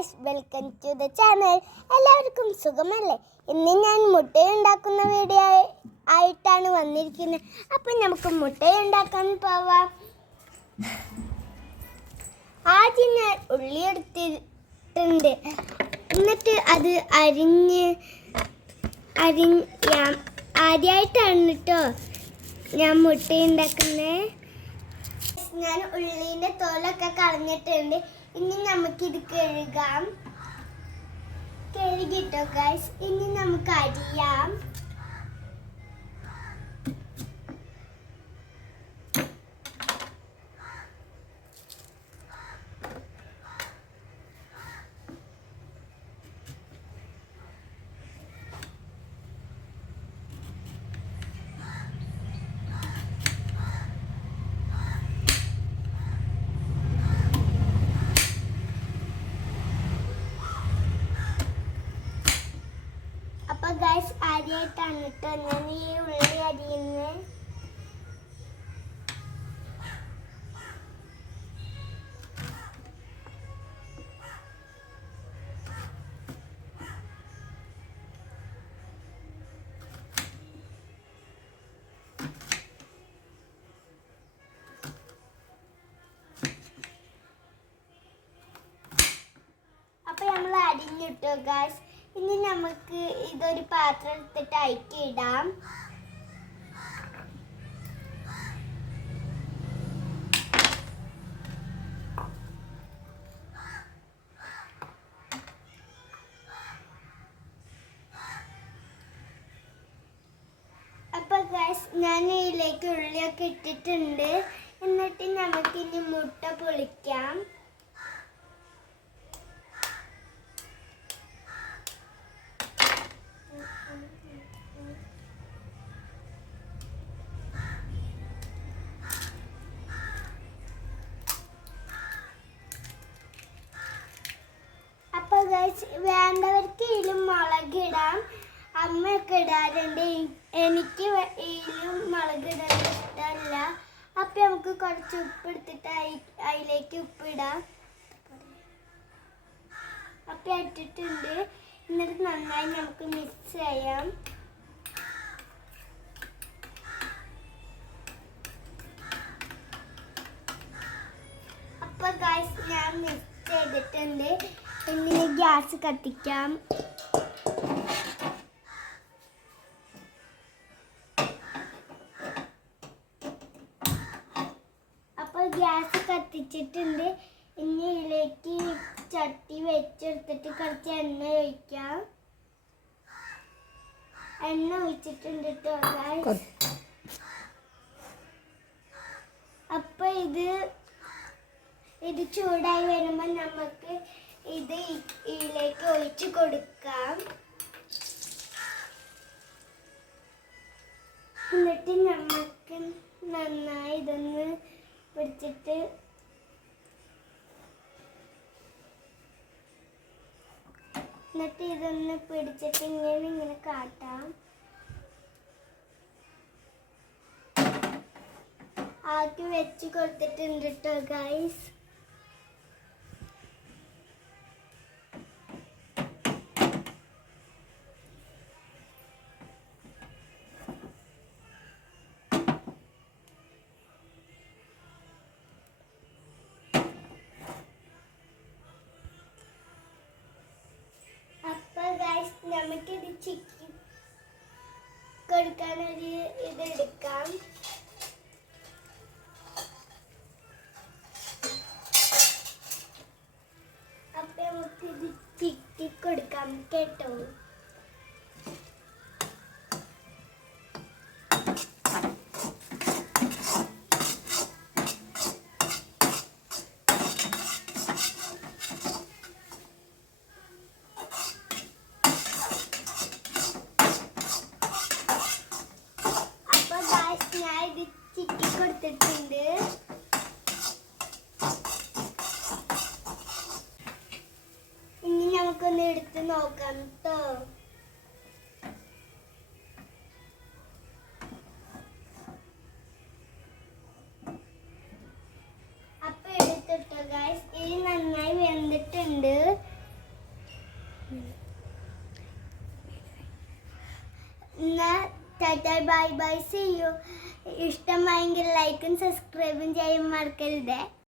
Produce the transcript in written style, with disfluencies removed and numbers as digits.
Guys, welcome to the channel. എല്ലാവർക്കും സുഖമല്ലേ? ഇന്ന് ഞാൻ മുട്ടയുണ്ടാക്കുന്ന വീഡിയോ ആയിട്ടാണ് വന്നിരിക്കുന്നത്. അപ്പം നമുക്ക് മുട്ടയുണ്ടാക്കാൻ പോവാം. ആദ്യം ഞാൻ ഉള്ളി എടുത്തിട്ടുണ്ട്. എന്നിട്ട് അത് ആദ്യമായിട്ടാണ് കേട്ടോ ഞാൻ മുട്ടയുണ്ടാക്കുന്നത്. ഞാൻ ഉള്ളിൻ്റെ തോലൊക്കെ കളഞ്ഞിട്ടുണ്ട്. ഇനി നമുക്കിത് കഴുകിട്ടോ ഗൈസ്. ഇനി നമുക്ക് അരിയാം. അപ്പോൾ ഗൈസ്, ആദ്യമായിട്ടാണ് കേട്ടോ ഞാൻ ഈ ഉള്ളി അരിയുന്നത്. അപ്പോൾ നമ്മൾ അരിഞ്ഞിട്ടോ ഗൈസ്. ഇനി നമുക്ക് ഇതൊരു പാത്രം എടുത്തിട്ട് അയക്കിടാം. അപ്പോൾ ഗൈസ്, ഞാൻ ഇതിലേക്ക് ഉള്ളിയൊക്കെ ഇട്ടിട്ടുണ്ട്. എന്നിട്ട് നമുക്കിനി മുട്ട പൊളിക്കാം. അപ്പോൾ ഗൈസ്, വേണ്ടവർക്ക് ഇതിലും മുളകിടാം. അമ്മയൊക്കെ ഇടാറുണ്ട്. എനിക്ക് ഇതിലും മുളകിടാൻ ഇഷ്ടമല്ല. അപ്പം നമുക്ക് കുറച്ച് ഉപ്പ് എടുത്തിട്ട് അതിലേക്ക് ഉപ്പിടാം. അപ്പം ഇട്ടിട്ടുണ്ട്. എന്നിട്ട് നന്നായി നമുക്ക് മിക്സ് ചെയ്യാം. അപ്പോൾ ഗൈസ്, ഞാൻ മിക്സ് ചെയ്തിട്ടുണ്ട്. ഇനി ഗ്യാസ് കത്തിക്കാം. അപ്പോൾ ഗ്യാസ് കത്തിച്ചിട്ടുണ്ട്. ഇനി ഇതിലേക്ക് ചട്ടി വെച്ചെടുത്തിട്ട് കുറച്ച് എണ്ണ ഒഴിക്കാം. എണ്ണ ഒഴിച്ചിട്ടുണ്ട് കേട്ടോ ഗൈസ്. അപ്പോൾ ഇത് ചൂടായി വരുമ്പോൾ നമുക്ക് ഇത് ഇതിലേക്ക് ഒഴിച്ച് കൊടുക്കാം. എന്നിട്ട് നമുക്ക് നന്നായി ഇതൊന്ന് പിടിച്ചിട്ട് ഇങ്ങനെ കാട്ടാം. ആക്കി വെച്ച് കൊടുത്തിട്ടുണ്ട് കേട്ടോ ഗൈസ്. നമുക്കിത് ചിക്കി കൊടുക്കാനൊരു ഇതെടുക്കാം. അപ്പം നമുക്കിത് ചിക്കി കൊടുക്കാം കേട്ടോ. ഞാൻ ഇത് ചിക്കി കൊടുത്തിട്ടുണ്ട്. ഇനി നമുക്കൊന്ന് എടുത്ത് നോക്കാം കേട്ടോ. അപ്പൊ എടുത്തിട്ടോ ഗൈസ്, ഇത് നന്നായി വെന്തിട്ടുണ്ട്. എന്നാൽ tata bye bye see you. ഇഷ്ടമായെങ്കിൽ ലൈക്കും സബ്സ്ക്രൈബും ചെയ്യാൻ മറക്കരുത്.